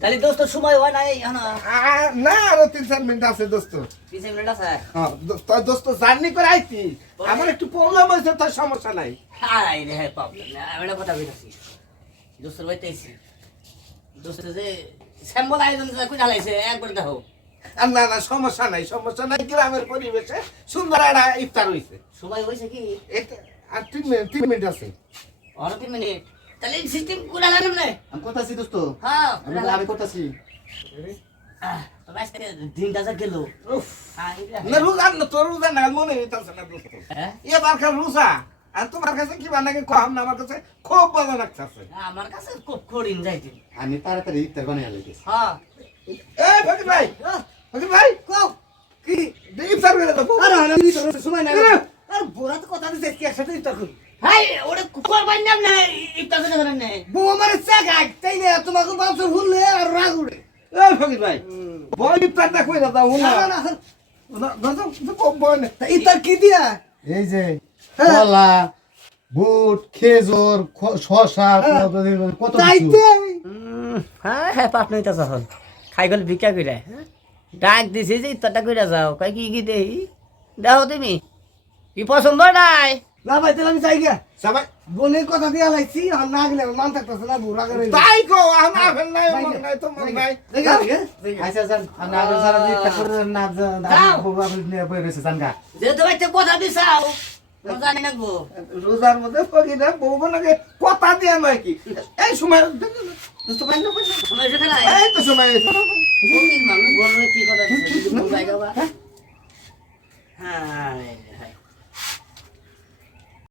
তাহলে দোস্ত সময় হয় নাই না না আরো 3-4 মিনিট আছে দোস্ত। 3 মিনিট আছে হ্যাঁ তোর দোস্ত জার্নি করে আইছি, আমার একটু প্রবলেম হয়েছে, তার সমস্যা নাই। আই রে প্রবলেম না আমি একটা কথা কইতাছি দোস্তের বাড়িতে আইছি দোস্ত যে স্যাম্বল আয়োজন যা কই ঢালাইছে একবার দেখো আর না না সমস্যা নাই, সমস্যা নাই, গ্রামের পরিবেশে সুন্দর একটা ইফতার হইছে। সময় হইছে কি আর 3 মিনিট আছে। আর 3 মিনিট তাহলে সিস্টেম কুলা লাগবে না আমি করতেছি দোস্ত, হ্যাঁ আমি করতেছি। তো বাইস দিনটা যা গেল উফ না রোজা না, তোর রোজা না মনে হইতাছে না দোস্ত। হ্যাঁ এবার কার রোজা আর তোমার কাছে কি বানাকে কম না, আমার কাছে খুব ভালো লাগতাছে। আমার কাছে খুব কঠিন যাইতে আমি তাড়াতাড়ি ইফতার বানিয়ে লইতেছি। হ্যাঁ এই ফকির ভাই, ফকির ভাই কও কি ইফতার করে দেবো? আরে আমি তো সময় নাই। আর বোরা তো কথা দিছে কি একসাথে ইফতার করি হাই ওরে করবার নাম না ইফতার করে ধরেন না বউ আমার চাক তাই না তোমাকে বাপ ভুললে আর রাগ উড়ে। এই ফকির ভাই বল ইফতারটা কইরা দাও না না তো কম বল না। ইফতার কি দিয়া? এই যে কলা, বুট, খেজুর, শসা, কত চাইতে হ্যাঁ হ্যাঁ পাট নইতা যখন খাই গেল ভিক্ষা কইরা ডাক দিছে যে ইফতারটা কইরা যাও কই কি কি দেই দাও তুমি কি পছন্দ নাই না ভাই তাহলে আমি চাই গিয়া সবাই বোনের কথা দিয়া লাইছি আর না গেলে আমার মান থাকতেছে না বুড়া করে। তাই কো আমরা ফেল নাই মন নাই তো মন নাই। আচ্ছা স্যার আমি আগে সারা দিন ইফতার করে না বউ আপনি নিয়ে বই রয়েছে জানগা। যে তোমার কথা দিছাও জানি না গো রোজার মধ্যে ফকির না বউ বনাকে কথা দিয়া নয় কি এই সময় দোস্ত ভাই না সময় এসে নাই এই তো সময় কোন মানুষ বলবে কি কথা দিছে যদি ভুল জায়গা বা হ্যাঁ